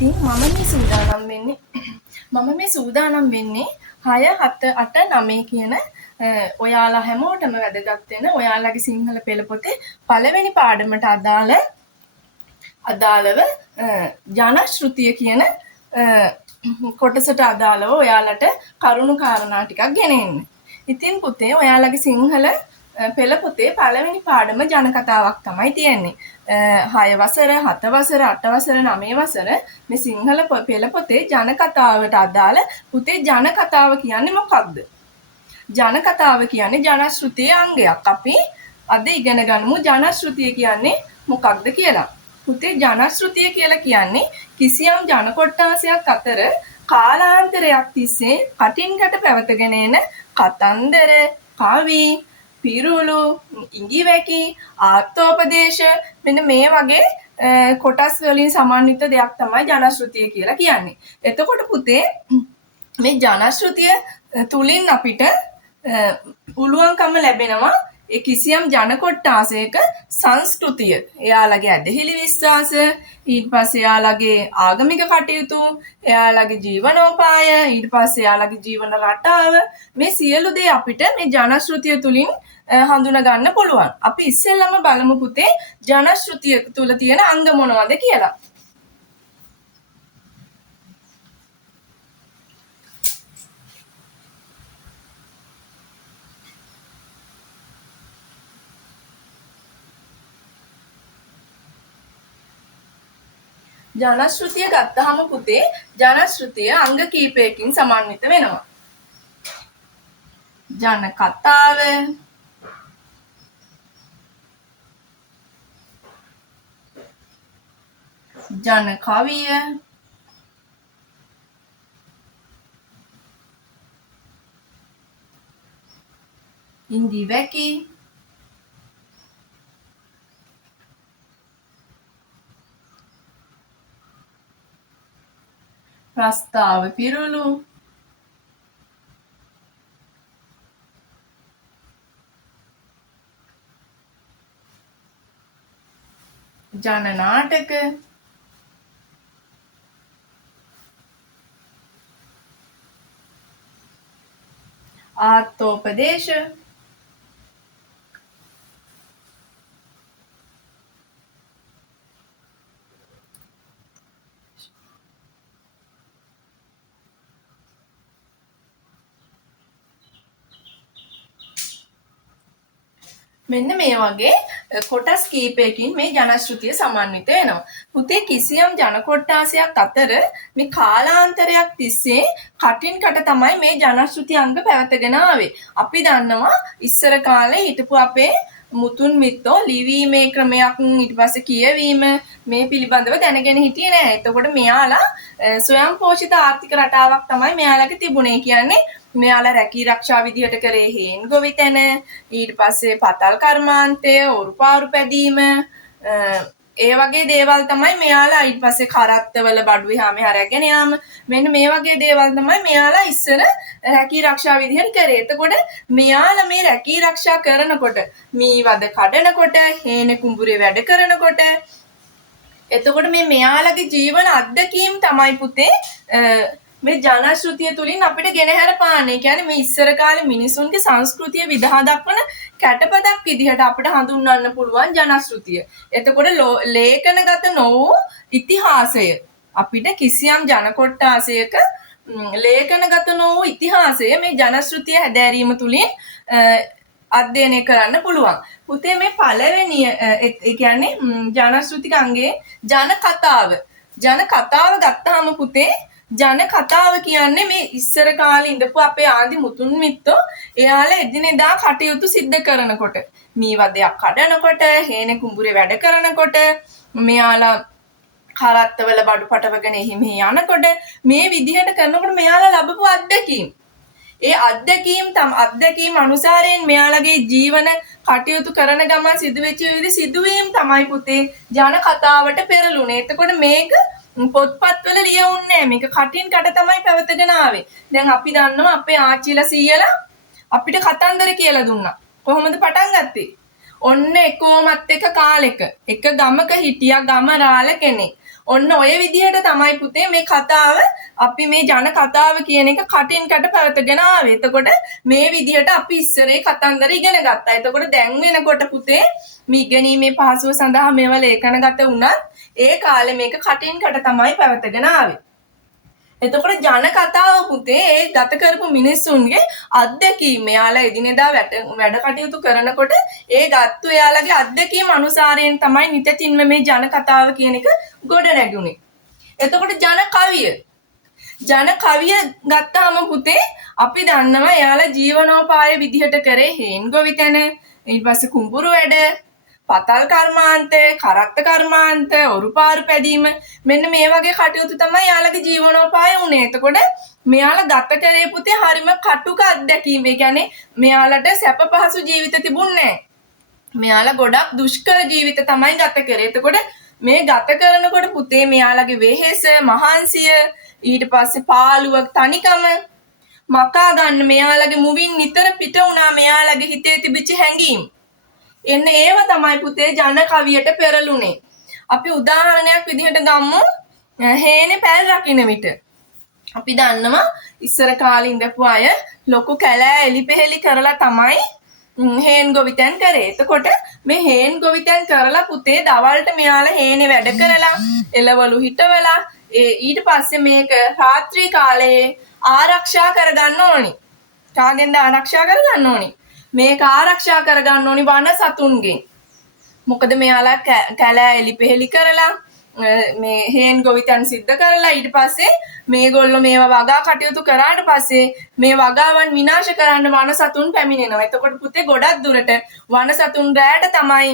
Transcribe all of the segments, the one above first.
ඉතින් මම මේ සූදානම් වෙන්නේ 6 7 8 9 කියන ඔයාලා හැමෝටම වැදගත් වෙන ඔයාලගේ සිංහල පෙළ පොතේ පළවෙනි පාඩමට අදාළව ජනශ්‍රුතිය කියන කොටසට අදාළව ඔයාලට කරුණු කාරණා ටිකක් ගෙනෙන්න. ඉතින් පුතේ ඔයාලගේ සිංහල පෙළ පොතේ පළවෙනි පාඩම ජන කතාවක් තමයි තියෙන්නේ. 6 වසර 7 වසර 8 වසර 9 වසර මේ සිංහල පෙළ පොතේ ජන කතාවට අදාළ පුතේ ජන කතාව කියන්නේ මොකක්ද? ජන කතාව කියන්නේ ජනශ්‍රුතියේ අංගයක්. අපි අද ඉගෙන ගනිමු ජනශ්‍රුතිය කියන්නේ මොකක්ද කියලා. පුතේ ජනශ්‍රුතිය කියලා කියන්නේ කිසියම් ජන කොට්ටාසයක් අතර කාලාන්තරයක් තිස්සේ කටින්කට පැවතගෙන එන කතන්දර, කවි, පිරුළු, ඉඟිවැකි, ආත්මෝපදේශ මෙන්න මේ වගේ කොටස් වලින් සමන්විත දෙයක් තමයි ජනශ්‍රුතිය කියලා කියන්නේ. එතකොට පුතේ මේ ජනශ්‍රුතිය තුලින් අපිට පුළුවන්කම ලැබෙනවා ඒ කිසියම් ජන කොට්ටාසයක සංස්කෘතිය, එයාලගේ ඇදහිලි විශ්වාස, ඊට පස්සේ එයාලගේ ආගමික කටයුතු, එයාලගේ ජීවනෝපාය, ඊට පස්සේ එයාලගේ ජීවන රටාව මේ සියලු දේ අපිට මේ ජනශ්‍රුතිය තුලින් හඳුනා ගන්න පුළුවන්. අපි ඉස්සෙල්ලම බලමු පුතේ ජනශ්‍රුතිය තුල තියෙන අංග මොනවද කියලා. ජනශ්‍රුතිය ගත්තාම පුතේ ජනශ්‍රුතිය අංග කීපයකින් සමන්විත වෙනවා. ජන කතාව, ජන කවිය, ඉඟිවැකි, ප්‍රස්තාව පිරුළු, ජන නාටක, ආත්මෝපදේශ, මෙන්න මේ වගේ කොටස් කීපයකින් මේ ජනශ්‍රුතිය සමන්විත වෙනවා. පුතේ කිසියම් ජන කොට්ටාසයක් අතර මේ කාලාන්තරයක් තිස්සේ කටින් කට තමයි මේ ජනශ්‍රුති අංග පැවතගෙන ආවේ. අපි දන්නවා ඉස්සර කාලේ හිටපු අපේ මුතුන් මිත්තෝ ලිවීමේ ක්‍රමයක් ඊට පස්සේ කියවීම මේ පිළිබඳව දැනගෙන හිටියේ නෑ. එතකොට මෙයාලා ස්වයං පෝෂිත ආර්ථික රටාවක් තමයි මෙයාලගේ තිබුණේ. කියන්නේ මෙයාලා රැකී රක්ෂා විදිහට කරේ හේන් ගොවිතැන, ඊට පස්සේ පතල් කර්මාන්තය, ඔරුපාරු පැදීම, ඒ වගේ දේවල් තමයි මෙයාලා ඊට පස්සේ කරත්තවල බඩු එහා මෙහා රැගෙන යාම මෙන්න මේ වගේ දේවල් තමයි මෙයාලා ඉස්සර රැකී රක්ෂා විදිහට කරේ. එතකොට මෙයාලා මේ රැකී රක්ෂා කරනකොට මීවද කඩනකොට, හේන කුඹුරේ වැඩ කරනකොට එතකොට මේ මෙයාලගේ ජීවන අත්දැකීම් තමයි පුතේ මේ ජනශ්‍රුතිය තුලින් අපිට ගෙනහැර පාන්නේ. කියන්නේ මේ ඉස්සර කාලේ මිනිසුන්ගේ සංස්කෘතිය විදහා දක්වන කැටපතක් විදිහට අපිට හඳුන්වන්න පුළුවන් ජනශ්‍රුතිය. එතකොට ලේඛනගත නොවූ ඉතිහාසය අපිට කිසියම් ජන කොට්ටාසයක ලේඛනගත නොවූ ඉතිහාසය මේ ජනශ්‍රුතිය හැදෑරීම තුලින් අධ්‍යයනය කරන්න පුළුවන්. පුතේ මේ පළවෙනි ඒ කියන්නේ ජනශ්‍රුතික අංගයේ ජන කතාව. ජන කතාව ගත්තාම පුතේ ජන කතාව කියන්නේ මේ ඉස්සර කාලේ ඉඳපු අපේ ආදි මුතුන් මිත්තෝ එයාලා එදිනෙදා කටයුතු සිද්ධ කරනකොට මීවදයක් කඩනකොට, හේන කුඹුරේ වැඩ කරනකොට, මෙයාලා කරත්තවල බඩු පටවගෙන එහි මෙහි යනකොට මේ විදිහට කරනකොට මෙයාලා ලැබපු අත්දැකීම්. ඒ අත්දැකීම් අනුසාරයෙන් මෙයාලගේ ජීවන කටයුතු කරන ගමන් සිදුවෙච්ච සිදුවීම් තමයි පුතේ ජන කතාවට පෙරළුනේ. එතකොට මේක පොත්පත්වල ලියවුන්නේ මේක කටින් කට තමයි පැවතගෙන ආවේ. දැන් අපි දන්නවා අපේ ආච්චිලා සීයලා අපිට කතන්දර කියලා දුන්නා. කොහොමද පටන් ගත්තේ? ඔන්න එකෝමත් එක කාලෙක එක ගමක හිටියා ගම රාළ කෙනෙක්. ඔන්න ඔය විදිහට තමයි පුතේ මේ කතාව අපි මේ ජන කතාව කියන එක කටින් කට පැවතගෙන ආවේ. එතකොට මේ විදිහට අපි ඉස්සරේ කතන්දර ඉගෙන ගත්තා. එතකොට දැන් වෙනකොට පුතේ මේ ඉගෙනීමේ පහසුව සඳහා මේවා ලේඛනගත වුණත් ඒ කාලේ මේක කටින් කට තමයි පැවතගෙන ආවේ. එතකොට ජන කතාව පුතේ ඒ ගත කරපු මිනිස්සුන්ගේ අත්දැකීම් එයාලා එදිනෙදා වැඩ කටයුතු කරනකොට ඒ ගත්තු එයාලගේ අත්දැකීම් අනුසාරයෙන් තමයි නිතින්ම මේ ජන කතාව කියන එක ගොඩ නැගුණේ. එතකොට ජන කවිය ගත්තාම පුතේ අපි දන්නවා එයාලා ජීවනෝපාය විදිහට කරේ හේන් ගොවිතැන, ඊට පස්සේ කුඹුරු වැඩ, පතල් කර්මාන්ත, කරත්ත කර්මාන්ත, ඔරුපාරු පැදීම මෙන්න මේ වගේ කටයුතු තමයි යාළගේ ජීවනෝපාය උනේ. එතකොට මෙයාලා ගත කරේ පුතේ හරිම කටුක අත්දැකීම්. ඒ කියන්නේ මෙයාලට සැප පහසු ජීවිත තිබුණේ නැහැ. මෙයාලා ගොඩක් දුෂ්කර ජීවිත තමයි ගත කරේ. එතකොට මේ ගත කරනකොට පුතේ මෙයාලගේ වෙහෙස, මහන්සිය, ඊට පස්සේ පාළුවක්, තනිකම මකා ගන්න මෙයාලගේ මුවින් නිතර පිට වුණා මෙයාලගේ හිතේ තිබිච්ච හැඟීම්. එන්න ඒව තමයි පුතේ ජන කවියට පෙරළුනේ. අපි උදාහරණයක් විදිහට ගමු හේනේ පැල් රකින්න විට. අපි දන්නවා ඉස්සර කාලේ ඉඳපු අය ලොකු කැලෑ එලිපෙහෙලි කරලා තමයි හේන් ගොවිතැන් කරේ. එතකොට මේ හේන් ගොවිතැන් කරලා පුතේ දවල්ට මෙයාලා හේනේ වැඩ කරලා එළවලු හිටවලා ඊට පස්සේ මේක රාත්‍රී කාලයේ ආරක්ෂා කරගන්න ඕනි. කාගෙන්ද ආරක්ෂා කරගන්න ඕනි? මේක ආරක්ෂා කරගන්න ඕනි වන සතුන්ගෙන්. මොකද මෙයාලා කැලෑ එලිපෙහෙලි කරලා මේ හේන් ගොවිතැන් සිද්ධ කරලා ඊට පස්සේ මේගොල්ලෝ මේවා වගා කටයුතු කරාට පස්සේ මේ වගාවන් විනාශ කරන්න වන සතුන් පැමිණෙනවා. එතකොට පුතේ ගොඩක් දුරට වන සතුන් රැයට තමයි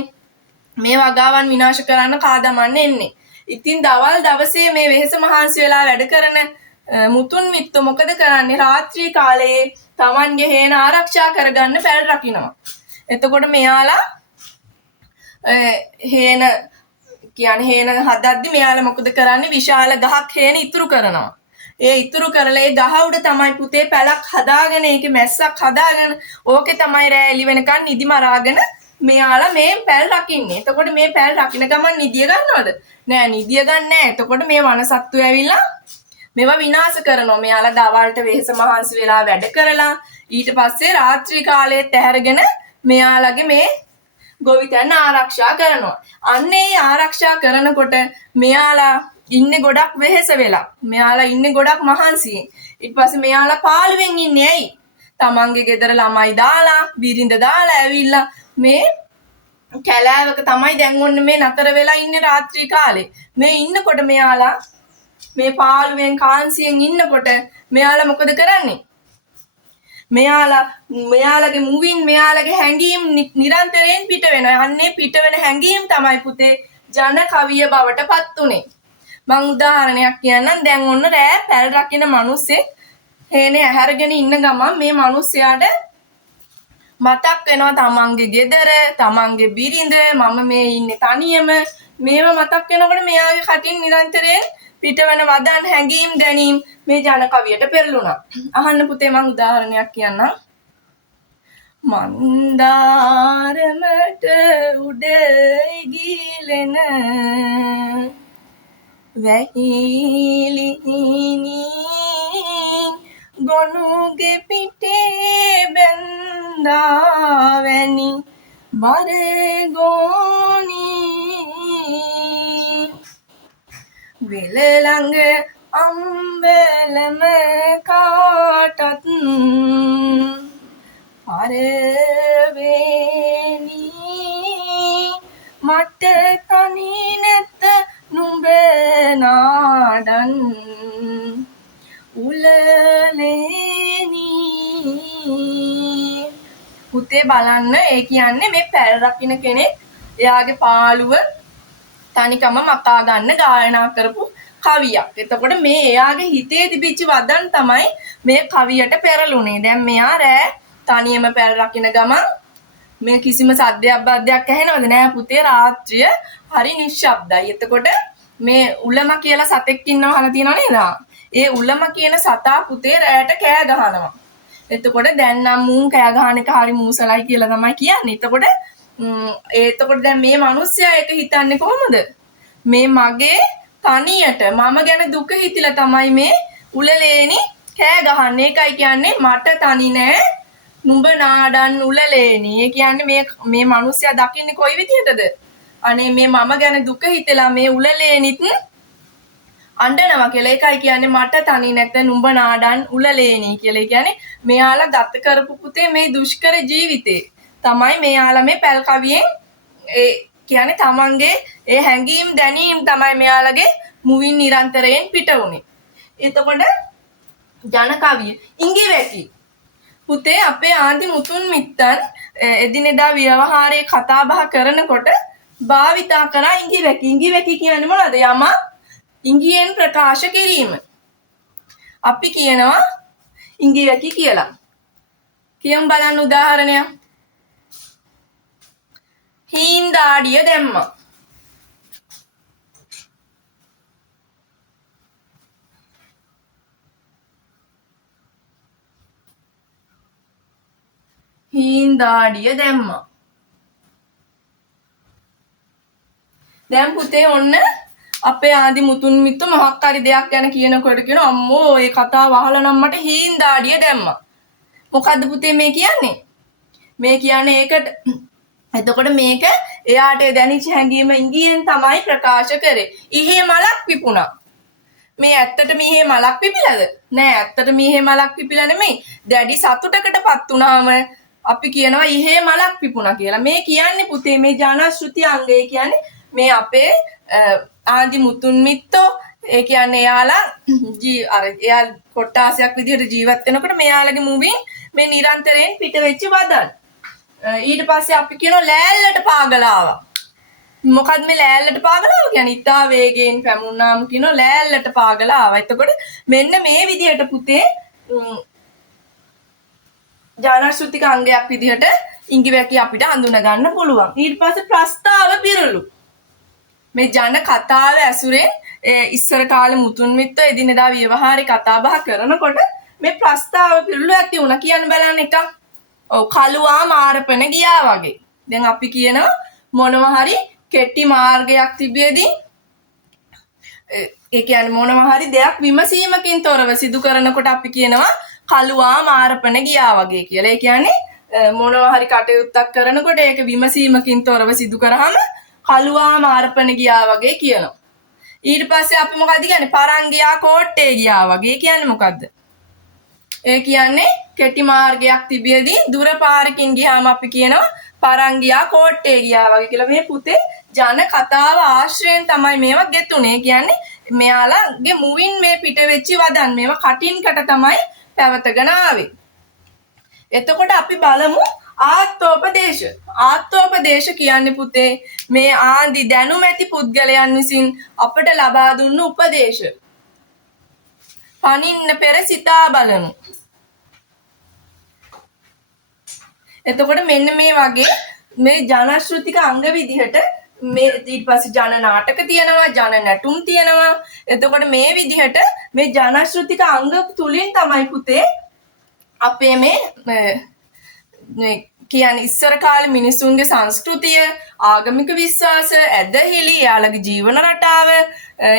මේ වගාවන් විනාශ කරන්න කාදමන්න එන්නේ. ඉතින් දවල් දවසේ මේ වෙහෙස මහන්සි වෙලා වැඩ කරන මුතුන් මිත්තු මොකද කරන්නේ? රාත්‍රී කාලයේ තමන්ගේ හේන ආරක්ෂා කරගන්න පැල් රකින්නවා. එතකොට මෙයාලා හේන කියන්නේ හේන හදද්දි මෙයාලා මොකද කරන්නේ? විශාල ගහක් හේන ඉතුරු කරනවා. ඒ ඉතුරු කරලා ඒ ගහ උඩ තමයි පුතේ පැලක් හදාගෙන ඒකේ මැස්සක් හදාගෙන ඕකේ තමයි රෑ එළි වෙනකන් නිදි මරාගෙන මෙයාලා මේ පැල් රකින්නේ. එතකොට මේ පැල් රකින්න ගමන් නිදිය ගන්නවද? නෑ නිදිය ගන්න නෑ. එතකොට මේ වනසත්තු ඇවිල්ලා මේවා විනාශ කරනවා. මෙයාලා දවල්ට වෙහෙස මහන්සි වෙලා වැඩ කරලා ඊට පස්සේ රාත්‍රී කාලයේත් ඇහැරගෙන මෙයාලගේ මේ ගොවිතැන ආරක්ෂා කරනවා. අන්න ඒ ආරක්ෂා කරනකොට මෙයාලා ඉන්නේ ගොඩක් වෙහෙස වෙලා. මෙයාලා ඉන්නේ ගොඩක් මහන්සියෙන්. ඊට පස්සේ මෙයාලා පාළුවෙන් ඉන්නේ ඇයි? තමන්ගේ ගෙදර ළමයි දාලා, බිරිඳ දාලා ඇවිල්ලා මේ කැලෑවක තමයි දැන් ඔන්න මේ නතර වෙලා ඉන්නේ රාත්‍රී කාලේ. මේ ඉන්නකොට මෙයාලා මේ පාළුවෙන් කාන්සියෙන් ඉන්නකොට මෙයාලා මොකද කරන්නේ? මෙයාලගේ මුවින් මෙයාලගේ හැඟීම් නිරන්තරයෙන් පිට වෙනවා. අන්නේ පිට වෙන හැඟීම් තමයි පුතේ ජන කවිය බවට පත් උනේ. මම උදාහරණයක් කියන්නම්. දැන් ඔන්න රෑ පැල් රකින්න මිනිස්සෙක් හේනේ ඇහැරගෙන ඉන්න ගමන් මේ මිනිස්සයාට මතක් වෙනවා තමන්ගේ ගෙදර, තමන්ගේ බිරිඳ, මම මේ ඉන්නේ තනියම. මේවා මතක් වෙනකොට මෙයාගේ කටින් නිරන්තරයෙන් පිටවන වදන් හැඟීම් ගැනීම මේ ජන කවියට පෙරළුණා. අහන්න පුතේ මම උදාහරණයක් කියන්නම්. මන්දාරමට උඩ ඉගිලෙන වැහිලිහිනි ගොනුගේ පිටේ බැන්දා වැනි බරගෝනි වෙල ළඟ අම්බලම කාටත් පරවේනි මට තනි නැත නුඹ නාඩන් උලලේනි. පුතේ බලන්න ඒ කියන්නේ මේ පැල් රකින්න කෙනෙක් එයාගේ පාළුව තනිකම මකා ගන්න ගායනා කරපු කවියක්. එතකොට මේ එයාගේ හිතේ තිබිච්ච වදන් තමයි මේ කවියට පෙරළුනේ. දැන් මෙයා රෑ තනියම පැල් රකින්න ගමන් මේ කිසිම සද්දයක් බද්දයක් ඇහෙනවද? නෑ පුතේ රාත්‍රිය හරි නිශ්ශබ්දයි. එතකොට මේ උලම කියලා සතෙක් ඉන්නව අහලා තියෙනව නේද? ඒ උලම කියන සතා පුතේ රෑට කෑ ගහනවා. එතකොට දැන් නම් මූන් කෑ ගහන එක හරි මූසලයි කියලා තමයි කියන්නේ. එතකොට දැන් මේ මිනිස්සයා එක හිතන්නේ කොහොමද? මේ මගේ තනියට මම ගැන දුක හිතිලා තමයි මේ උලලේනි කෑ ගහන්නේ. ඒකයි කියන්නේ මට තනි නෑ නුඹ නාඩන් උලලේනි. ඒ කියන්නේ මේ මිනිස්සයා දකින්නේ කොයි විදියටද? අනේ මේ මම ගැන දුක හිතලා මේ උලලේනිත් අඬනවා කියලා. ඒකයි කියන්නේ මට තනි නැත නුඹ නාඩන් උලලේනි කියලා. ඒ කියන්නේ මෙයාලා ගත කරපු පුතේ මේ දුෂ්කර ජීවිතේ තමයි මෙයාලා මේ පැල් කවියෙන් ඒ කියන්නේ තමන්ගේ ඒ හැඟීම් දැනීම් තමයි මෙයාලගේ මුවින් නිරන්තරයෙන් පිට වුනේ. එතකොට ජන කවිය ඉඟිවැකි පුතේ අපේ ආන්ති මුතුන් මිත්තන් එදිනෙදා ව්‍යවහාරයේ කතා බහ කරනකොට භාවිතා කරා ඉඟිවැකි. ඉඟිවැකි කියන්නේ මොනවද? යමක් ඉංගියෙන් ප්‍රකාශ කිරීම. අපි කියනවා ඉඟිවැකි කියලා. කියමු බලන්න උදාහරණයක්. හීන්දාඩිය දැම්මා. හීන්දාඩිය දැම්මා. දැන් පුතේ ඔන්න අපේ ආදි මුතුන් මිත්තු මොහක් හරි දෙයක් ගැන කියනකොට කියන අම්මෝ ඒ කතාව අහලා නම් මට හීන්දාඩිය දැම්මා. මොකද්ද පුතේ මේ කියන්නේ? මේ කියන්නේ ඒකට එතකොට මේක එයාට දැනිච්ච හැඟීම ඉංගියෙන් තමයි ප්‍රකාශ කරේ. ඉහේ මලක් පිපුණා. මේ ඇත්තටම ඉහේ මලක් පිපිලාද? නෑ ඇත්තටම ඉහේ මලක් පිපිලා නෙමෙයි. දැඩි සතුටකටපත් වුණාම අපි කියනවා ඉහේ මලක් පිපුණා කියලා. මේ කියන්නේ පුතේ මේ ජනශ්‍රුති අංගය කියන්නේ මේ අපේ ආදි මුතුන් මිත්තෝ ඒ කියන්නේ එයාලා එයා කොට්ටාසයක් විදිහට ජීවත් වෙනකොට මෙයාලගේ මුවින් මේ නිරන්තරයෙන් පිට වෙච්ච වදන්. ඊට පස්සේ අපි කියනවා ලෑල්ලට පාගලා ආවා. මොකද්ද මේ ලෑල්ලට පාගලා ආවා කියන්නේ? ඉතා වේගයෙන් පැමුණාම කියනවා ලෑල්ලට පාගලා ආවා. එතකොට මෙන්න මේ විදිහට පුතේ ජනශ්‍රුතික අංගයක් විදිහට ඉඟිවැකි අපිට හඳුනා ගන්න පුළුවන්. ඊට පස්සේ ප්‍රස්තාව පිරළු. මේ ජන කතාව ඇසුරෙන් ඉස්සර කාලේ මුතුන් මිත්තෝ එදිනෙදා ව්‍යවහාරික කතා බහ කරනකොට මේ ප්‍රස්තාව පිරළු ඇති වුණා කියන්න බලන්න එක. ඔව් කලුවා මාරපන ගියා වගේ. දැන් අපි කියනවා මොනවා හරි කෙටි මාර්ගයක් තිබියදී ඒ කියන්නේ මොනවා හරි දෙයක් විමසීමකින් තොරව සිදු කරනකොට අපි කියනවා කලුවා මාරපන ගියා වගේ කියලා. ඒ කියන්නේ මොනවා හරි කටයුත්තක් කරනකොට ඒක විමසීමකින් තොරව සිදු කරාම කලුවා මාරපන ගියා වගේ කියනවා. ඊට පස්සේ අපි මොකද්ද කියන්නේ? පරන් ගියා කෝට්ටේ ගියා වගේ කියන්නේ මොකද්ද? ඒ කියන්නේ කෙටි මාර්ගයක් තිබියදී දුර පාරකින් ගියාම අපි කියනවා පරන් ගියා කෝට්ටේ ගියා වගේ කියලා. මේ පුතේ ජන කතාව ආශ්‍රයෙන් තමයි මේවා ගෙතුනේ. කියන්නේ මෙයාලගේ මුවින් මේ පිට වෙච්ච වදන් මේවා කටින් කට තමයි පැවතගෙන ආවේ. එතකොට අපි බලමු ආත්මෝපදේශ. ආත්මෝපදේශ කියන්නේ පුතේ මේ ආදි දැනුම ඇති පුද්ගලයන් විසින් අපට ලබා දුන්න උපදේශ. පනින්න පෙර සිතා බලමු. එතකොට මෙන්න මේ වගේ මේ ජනශ්‍රුතික අංග විදිහට මේ ඊට පස්සේ ජන නාටක තියෙනවා, ජන නැටුම් තියෙනවා. එතකොට මේ විදිහට මේ ජනශ්‍රුතික අංග තුලින් තමයි පුතේ අපේ මේ කියන්නේ ඉස්සර කාලේ මිනිසුන්ගේ සංස්කෘතිය, ආගමික විශ්වාස, ඇදහිලි, යාළගේ ජීවන රටාව,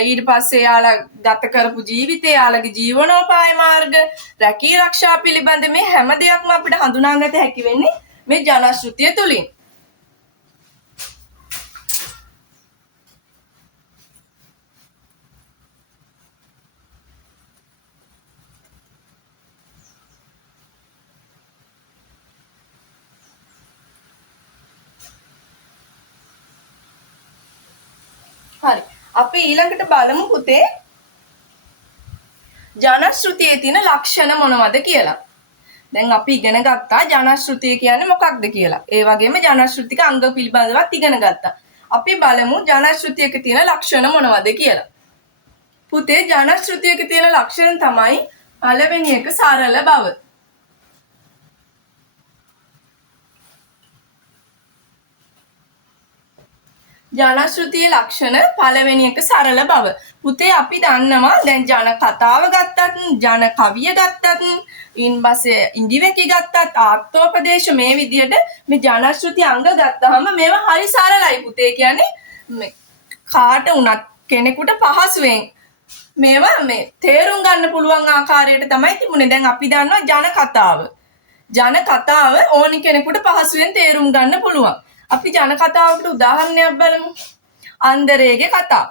ඊට පස්සේ යාළා ගත කරපු ජීවිතය, යාළගේ ජීවනෝපාය මාර්ග, රැකී ආරක්ෂා පිළිබඳ මේ හැම දෙයක්ම අපිට හඳුනාගත හැකි වෙන්නේ මේ ජනශ්‍රුතිය තුලින්. හරි. අපි ඊළඟට බලමු පුතේ ජනශ්‍රුතියේ තියෙන ලක්ෂණ මොනවද කියලා. දැන් අපි ඉගෙන ගත්තා ජනශ්‍රුතිය කියන්නේ මොකක්ද කියලා. ඒ වගේම ජනශ්‍රුතික අංග පිළිබඳවත් ඉගෙන ගත්තා. අපි බලමු ජනශ්‍රුතියක තියෙන ලක්ෂණ මොනවද කියලා. පුතේ ජනශ්‍රුතියක තියෙන ලක්ෂණ තමයි පළවෙනි එක සරල බව. ජනශ්‍රුතියේ ලක්ෂණ පළවෙනි එක සරල බව. පුතේ අපි දන්නවා දැන් ජන කතාව ගත්තත්, ජන කවිය ගත්තත්, ඉන්පස්සේ ඉඟිවැකි ගත්තත්, ආත්මෝපදේශ මේ විදිහට මේ ජනශ්‍රුති අංග ගත්තාම මේවා හරි සරලයි පුතේ. කියන්නේ කාට වුණත් කෙනෙකුට පහසුවෙන් මේවා මේ තේරුම් ගන්න පුළුවන් ආකාරයට තමයි තිබුණේ. දැන් අපි දන්නවා ජන කතාව. ජන කතාව ඕනි කෙනෙකුට පහසුවෙන් තේරුම් ගන්න පුළුවන්. අපි ජන කතාවකට උදාහරණයක් බලමු. අන්දරේගේ කතාව.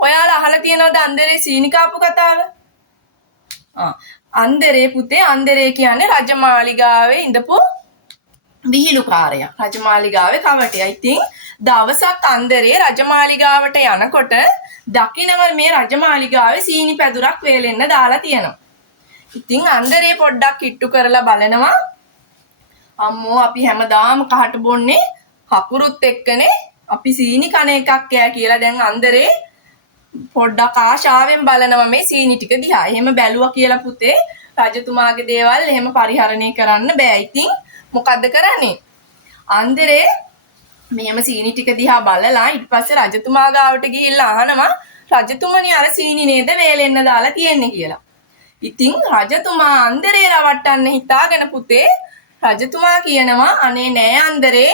ඔයාලා අහලා තියෙනවද අන්දරේ සීනි කාපු කතාව? අන්දරේ පුතේ අන්දරේ කියන්නේ රජමාලිගාවේ ඉඳපු විහිළුකාරයා. රජමාලිගාවේ කවටයා. ඉතින් දවසක් අන්දරේ රජමාලිගාවට යනකොට දකින්නම මේ රජමාලිගාවේ සීනි පැදුරක් වේලෙන්න දාලා තියෙනවා. ඉතින් අන්දරේ පොඩ්ඩක් කිට්ටු කරලා බලනවා. අම්මෝ අපි හැමදාම කහට බොන්නේ කකුරුත් එක්කනේ. අපි සීනි කන එකක් කෑ කියලා දැන් අන්දරේ පොඩ්ඩක් ආශාවෙන් බලනවා මේ සීනි ටික දිහා. එහෙම බැලුවා කියලා පුතේ රජතුමාගේ දේවල් එහෙම පරිහරණය කරන්න බෑ. ඉතින් මොකද්ද කරන්නේ? අන්දරේ මෙහෙම සීනි ටික දිහා බලලා ඊට පස්සේ රජතුමා ගාවට ගිහිල්ලා අහනවා රජතුමනි අර සීනි නේද වේලෙන්න දාලා තියෙන්නේ කියලා. ඉතින් රජතුමා අන්දරේ රවට්ටන්න හිතාගෙන පුතේ රජතුමා කියනවා අනේ නෑ අන්දරේ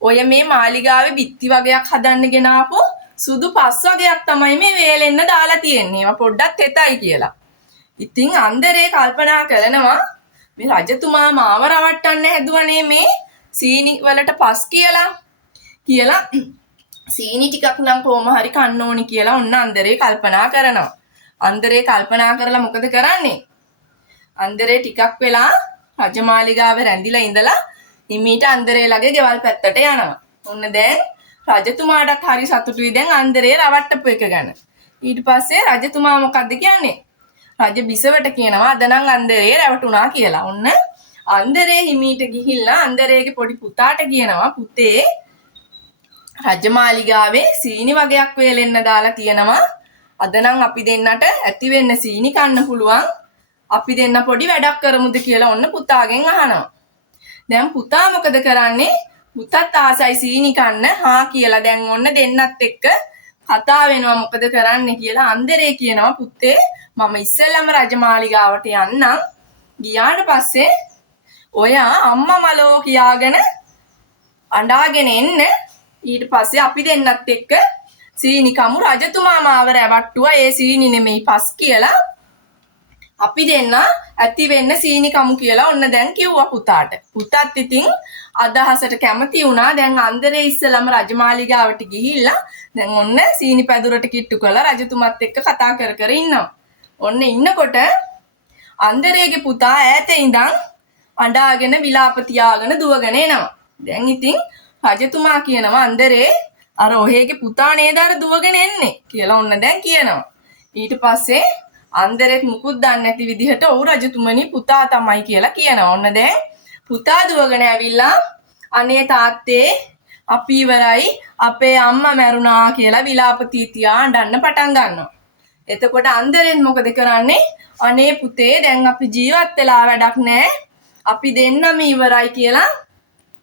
ඔය මේ මාලිගාවේ බිත්ති වගේක් හදන්න ගෙන ආපු සුදු පස් වගේක් තමයි මේ වේලෙන්න දාලා තියෙන්නේ. ඒවා පොඩ්ඩක් තෙතයි කියලා. ඉතින් අන්දරේ කල්පනා කරනවා මේ රජතුමා මාව රවට්ටන්න හැදුවනේ මේ සීනි වලට පස් කියලා සීනි ටිකක් නම් කොහොම හරි කන්න ඕනි කියලා ඔන්න අන්දරේ කල්පනා කරනවා. අන්දරේ කල්පනා කරලා මොකද කරන්නේ? අන්දරේ ටිකක් වෙලා රජමාලිගාවේ රැඳිලා ඉඳලා හිමීට අන්දරේලගේ ගෙවල් පැත්තට යනවා. ඔන්න දැන් රජතුමාටත් හරි සතුටුයි දැන් අන්දරේ රවට්ටපු එක ගැන. ඊට පස්සේ රජතුමා මොකද්ද කියන්නේ? රජ බිසවට කියනවා අද නම් අන්දරේ රැවටුණා කියලා. ඔන්න අන්දරේ හිමීට ගිහිල්ලා අන්දරේගේ පොඩි පුතාට කියනවා පුතේ රජමාලිගාවේ සීනි වගේක් වේලෙන්න දාලා තියෙනවා. අද නම් අපි දෙන්නට ඇති වෙන්න සීනි කන්න පුළුවන්. අපි දෙන්න පොඩි වැඩක් කරමුද කියලා ඔන්න පුතාගෙන් අහනවා. දැන් පුතා මොකද කරන්නේ? පුතත් ආසයි සීනි කන්න. හා කියලා දැන් ඔන්න දෙන්නත් එක්ක කතා වෙනවා මොකද කරන්නේ කියලා. අන්දරේ කියනවා පුතේ මම ඉස්සෙල්ලම රජමාලිගාවට යන්නම්. ගියාට පස්සේ ඔයා අම්මා මලෝ කියාගෙන අඬාගෙන එන්න. ඊට පස්සේ අපි දෙන්නත් එක්ක සීනි කමු. රජතුමා මාව රැවට්ටුවා ඒ සීනි නෙමෙයි පස් කියලා. අපි දෙන්න ඇති වෙන්න සීනි කමු කියලා ඔන්න දැන් කිව්වා පුතාට. පුතත් ඉතින් අදහසට කැමති වුණා. දැන් අන්දරේ ඉස්සලම රජමාලිගාවට ගිහිල්ලා දැන් ඔන්න සීනි පැදුරට කිට්ටු කරලා රජතුමත් එක්ක කතා කර කර ඉන්නවා. ඔන්න ඉන්නකොට අන්දරේගේ පුතා ඈත ඉඳන් අඬාගෙන විලාප තියාගෙන දුවගෙන එනවා. දැන් ඉතින් රජතුමා කියනවා අන්දරේ අර ඔහේගේ පුතා නේද අර දුවගෙන එන්නේ කියලා ඔන්න දැන් කියනවා. ඊට පස්සේ අන්දරෙත් මුකුත් දන්නේ නැති විදිහට ඔව් රජතුමනි පුතා තමයි කියලා කියනවා. ඔන්න දැන් පුතා දුවගෙන ඇවිල්ලා අනේ තාත්තේ අපි ඉවරයි අපේ අම්මා මැරුණා කියලා විලාප තීතියා අඬන්න පටන් ගන්නවා. එතකොට අන්දරෙන් මොකද කරන්නේ? අනේ පුතේ දැන් අපි ජීවත් වෙලා වැඩක් නැහැ. අපි දෙන්නම ඉවරයි කියලා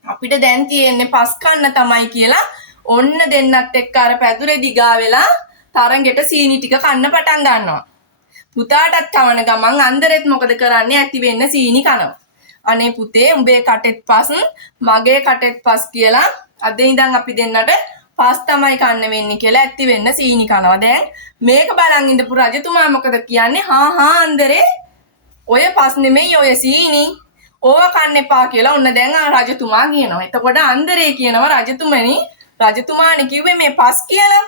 අපිට දැන් තියෙන්නේ පස් කන්න තමයි කියලා ඔන්න දෙන්නත් එක්ක අර පැදුරේ දිගා වෙලා තරඟෙට සීනි ටික කන්න පටන් ගන්නවා. පුතාටත් කවන ගමන් අන්දරෙත් මොකද කරන්නේ? ඇති වෙන්න සීනි කනවා. අනේ පුතේ උඹේ කටෙත් පස් මගේ කටෙත් පස් කියලා අද ඉඳන් අපි දෙන්නට පස් තමයි කන්න වෙන්නේ කියලා ඇති වෙන්න සීනි කනවා. දැන් මේක බලන් ඉඳපු රජතුමා මොකද කියන්නේ? හා අන්දරේ ඔය පස් නෙමෙයි ඔය සීනි. ඕව කන්න එපා කියලා ඔන්න දැන් රජතුමා කියනවා. එතකොට අන්දරේ කියනවා රජතුමනි රජතුමානේ කිව්වේ මේ පස් කියලා.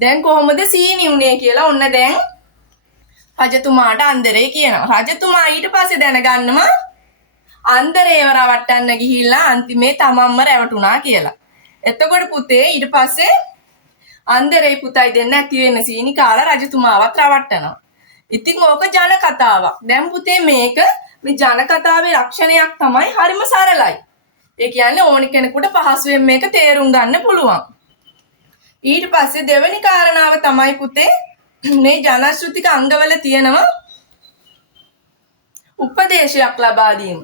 දැන් කොහොමද සීනි උනේ කියලා ඔන්න දැන් රජතුමාට අන්දරේ කියනවා. රජතුමා ඊට පස්සේ දැනගන්නවා අන්දරේව රවට්ටන්න ගිහිල්ලා අන්තිමේ තමන්ම රැවටුණා කියලා. එතකොට පුතේ ඊට පස්සේ අන්දරේ පුතයි දෙන්න ඇති වෙන්න සීනි කාලා රජතුමාවත් රවට්ටනවා. ඉතින් ඕක ජන කතාවක්. දැන් පුතේ මේක මේ ජන කතාවේ ලක්ෂණයක් තමයි හරිම සරලයි. ඒ කියන්නේ ඕනි කෙනෙකුට පහසුවෙන් මේක තේරුම් ගන්න පුළුවන්. ඊට පස්සේ දෙවෙනි කාරණාව තමයි පුතේ මේ ජනශ්‍රුතික අංගවල තියෙනවා උපදේශයක් ලබා දීම.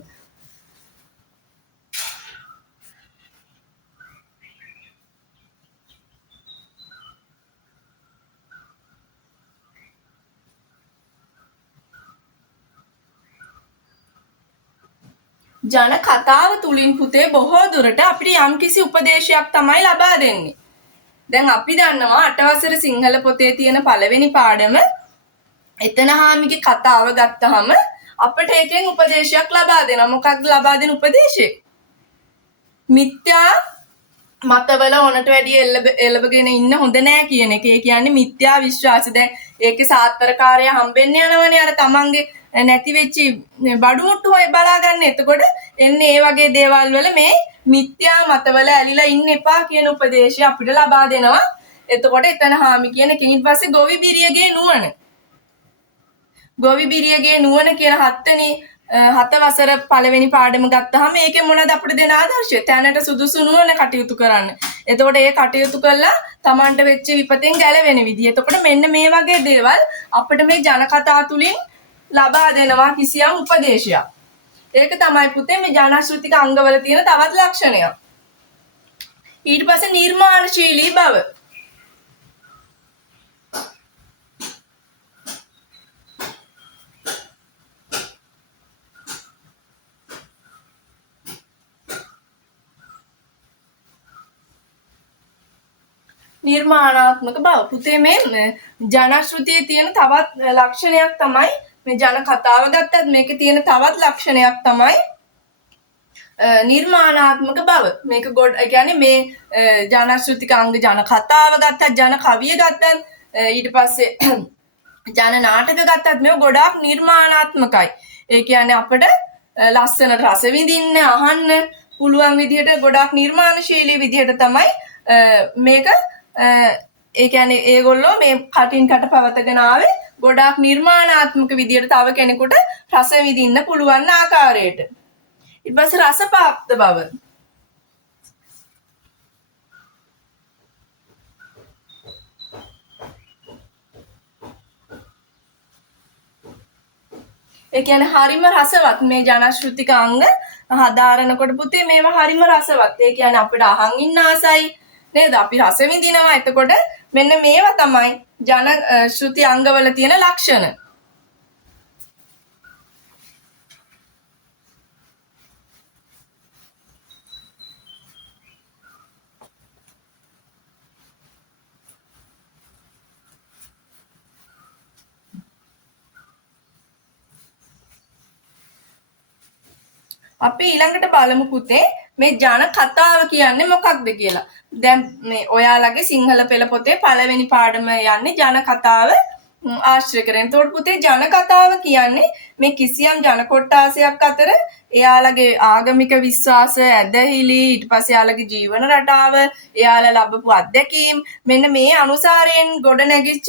ජන කතාව තුලින් පුතේ බොහෝ දුරට අපිට යම්කිසි උපදේශයක් තමයි ලබා දෙන්නේ. දැන් අපි දන්නවා 8 වසර සිංහල පොතේ තියෙන පළවෙනි පාඩම එතන හාමිගේ කතාව ගත්තහම අපිට ඒකෙන් උපදේශයක් ලබා දෙනවා. මොකක්ද ලබා දෙන උපදේශය? මිත්‍යා මතවල ඕනට වැඩිය එළවගෙන ඉන්න හොඳ නෑ කියන එක. ඒ කියන්නේ මිත්‍යා විශ්වාස. දැන් ඒකේ සාත්තරකාරය හම්බෙන්න යනවනේ අර තමන්ගේ නැති වෙච්චි බඩු මුට්ටු හොය බලා ගන්න. එතකොට එන්නේ ඒ වගේ දේවල් වල මේ මිත්‍යා මතවල ඇලිලා ඉන්න එපා කියන උපදේශය අපිට ලබා දෙනවා. එතකොට එතන හාමි කියන එකෙන් ඊට පස්සේ ගොවි බිරියගේ නුවණ. ගොවි බිරියගේ නුවණ කියන 7 වසර පළවෙනි පාඩම ගත්තාම ඒකේ මොනවද අපිට දෙන ආදර්ශය? තැනට සුදුසු නුවණ කටයුතු කරන්න. එතකොට ඒ කටයුතු කළා Tamanට වෙච්ච විපතෙන් ගැලවෙන විදිය. එතකොට මෙන්න මේ වගේ දේවල් අපිට මේ ජනකතා තුලින් ලබා දෙනවා කිසියම් උපදේශයක්. ඒක තමයි පුතේ මේ ජනශ්‍රුතික අංගවල තියෙන තවත් ලක්ෂණයක්. ඊට පස්සේ නිර්මාණශීලී බව. නිර්මාණාත්මක බව. පුතේ මේ ජනශ්‍රුතියේ තියෙන තවත් ලක්ෂණයක් තමයි මේ ජන කතාව ගත්තත් මේකේ තියෙන තවත් ලක්ෂණයක් තමයි නිර්මාණාත්මක බව. මේක ඒ කියන්නේ මේ ජනශ්‍රුතික අංග ජන කතාව ගත්තත් ජන කවිය ගත්තත් ඊට පස්සේ ජන නාටක ගත්තත් මේව ගොඩාක් නිර්මාණාත්මකයි. ඒ කියන්නේ අපිට ලස්සනට රස විඳින්න අහන්න පුළුවන් විදිහට ගොඩාක් නිර්මාණශීලී විදිහට තමයි මේක ඒ කියන්නේ ඒගොල්ලෝ මේ කටින් කට පවතගෙන ආවේ ගොඩාක් නිර්මාණාත්මක විදියට තව කෙනෙකුට රස විඳින්න පුළුවන් ආකාරයට. ඊට පස්සේ රසපාප්ත බව. ඒ කියන්නේ හරිම රසවත් මේ ජනශ්‍රුතික අංග හදාරනකොට පුතේ මේවා හරිම රසවත්. ඒ කියන්නේ අපිට අහන් ඉන්න ආසයි නේද? අපි රස විඳිනවා. එතකොට මෙන්න මේවා තමයි ජන ශ්‍රුති අංගවල තියෙන ලක්ෂණ. අපි ඊළඟට බලමු පුතේ මේ ජන කතාව කියන්නේ මොකක්ද කියලා. දැන් මේ ඔයාලගේ සිංහල පෙළ පොතේ පළවෙනි පාඩම යන්නේ ජන කතාව ආශ්‍රය කරගෙන. එතකොට පුතේ ජන කතාව කියන්නේ මේ කිසියම් ජන කොට්ටාසයක් අතර එයාලගේ ආගමික විශ්වාස, ඇදහිලි, ඊට පස්සේ එයාලගේ ජීවන රටාව, එයාලා ලැබපු අත්දැකීම් මෙන්න මේ අනුසාරයෙන් ගොඩ නැගිච්ච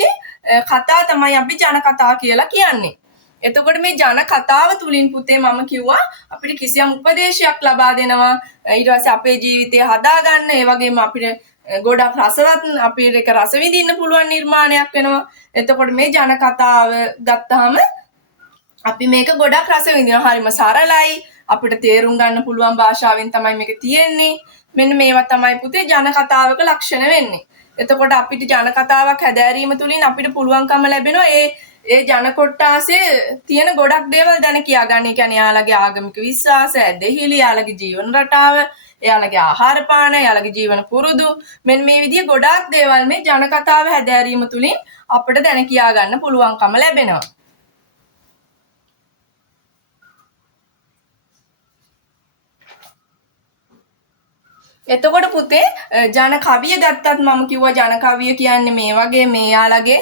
කතා තමයි අපි ජන කතා කියලා කියන්නේ. එතකොට මේ ජන කතාව තුලින් පුතේ මම කිව්වා අපිට කිසියම් උපදේශයක් ලබා දෙනවා. ඊට පස්සේ අපේ ජීවිතය හදාගන්න, ඒ වගේම අපිට ගොඩක් රසවත් අපිට ඒක රස විඳින්න පුළුවන් නිර්මාණයක් වෙනවා. එතකොට මේ ජන කතාව ගත්තාම අපි මේක ගොඩක් රස විඳිනවා. හරිම සරලයි. අපිට තේරුම් ගන්න පුළුවන් භාෂාවෙන් තමයි මේක තියෙන්නේ. මෙන්න මේවා තමයි පුතේ ජන කතාවක ලක්ෂණ වෙන්නේ. එතකොට අපිට ජන කතාවක් හැදෑරීම තුලින් අපිට පුළුවන්කම ලැබෙනවා ඒ ජන කොට්ටාසේ තියෙන ගොඩක් දේවල් දැන කියා ගන්න. ඒ කියන්නේ එයාලගේ ආගමික විශ්වාස, ඇදහිලි, එයාලගේ ජීවන රටාව, එයාලගේ ආහාර පාන, එයාලගේ ජීවන පුරුදු මෙන්න මේ විදිය ගොඩාක් දේවල් මේ ජන කතාව හැදෑරීම තුලින් අපිට දැන කියා ගන්න පුළුවන්කම ලැබෙනවා. එතකොට පුතේ ජන කවිය ගත්තත් මම කිව්වා ජන කවිය කියන්නේ මේ වගේ මේ යාලගේ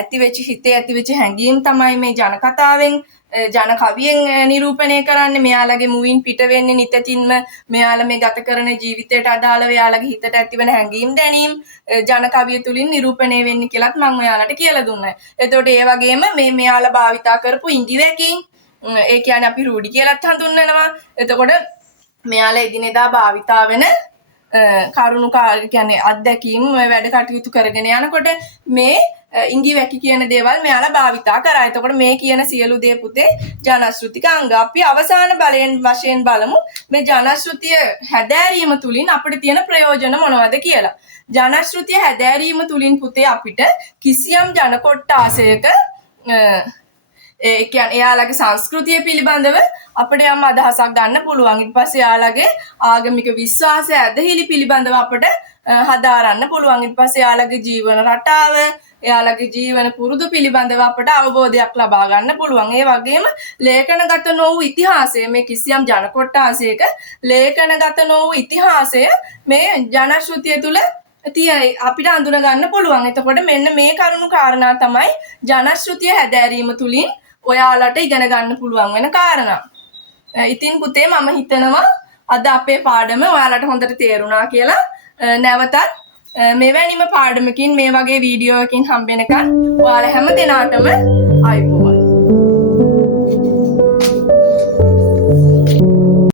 ඇතිවෙච්ච හිතේ ඇතිවෙච්ච හැඟීම් තමයි මේ ජන කතාවෙන් ජන කවියෙන් නිරූපණය කරන්නේ. මෙයාලගේ මුවින් පිට වෙන්නේ නිතින්ම මෙයාලා මේ ගත කරන ජීවිතයට අදාළව එයාලගේ හිතට ඇතිවන හැඟීම් දැනීම් ජන කවිය තුලින් නිරූපණය වෙන්නේ කියලාත් මම ඔයාලට කියලා දුන්නා. එතකොට ඒ වගේම මේ මෙයාලා භාවිතා කරපු ඉඟිවැකින් ඒ කියන්නේ අපි රූඩි කියලාත් හඳුන්වනවා. එතකොට මෙයාලා එදිනෙදා භාවිතා වෙන කරුණු කියන්නේ අත්දැකීම් වැඩ කටයුතු කරගෙන යනකොට මේ ඉඟිවැකි කියන දේවල් මෙයාලා භාවිතා කරා. එතකොට මේ කියන සියලු දේ පුතේ ජනශ්‍රුතික අංග. අපි අවසාන බලයෙන් වශයෙන් බලමු මේ ජනශ්‍රුතිය හැදෑරීම තුලින් අපිට තියෙන ප්‍රයෝජන මොනවද කියලා. ජනශ්‍රුතිය හැදෑරීම තුලින් පුතේ අපිට කිසියම් ජන කොට්ටාසයක ඒ කියන්නේ එයාලගේ සංස්කෘතිය පිළිබඳව අපිට යම් අදහසක් ගන්න පුළුවන්. ඊට පස්සේ එයාලගේ ආගමික විශ්වාසය ඇදහිලි පිළිබඳව අපිට හදාරන්න පුළුවන්. ඊට පස්සේ එයාලගේ ජීවන රටාව, එයාලගේ ජීවන පුරුදු පිළිබඳව අපට අවබෝධයක් ලබා ගන්න පුළුවන්. ඒ වගේම ලේඛනගත නොවූ ඉතිහාසය, මේ කිසියම් ජන කොට්ටාසයක ලේඛනගත නොවූ ඉතිහාසය මේ ජනශ්‍රුතිය තුල අපිට අඳුන ගන්න පුළුවන්. එතකොට මෙන්න මේ කරුණු කාරණා තමයි ජනශ්‍රුතිය හැදෑරීම තුලින් ඔයාලට ඉගෙන ගන්න පුළුවන් වෙන කාරණා. ඉතින් පුතේ මම හිතනවා අද අපේ පාඩම ඔයාලට හොඳට තේරුණා කියලා. නැවතත් මෙවැනිම පාඩමකින් මේ වගේ වීඩියෝ එකකින් හම්බ වෙනකන් ඔයාලා හැම දිනාටම ආයුබෝවන්.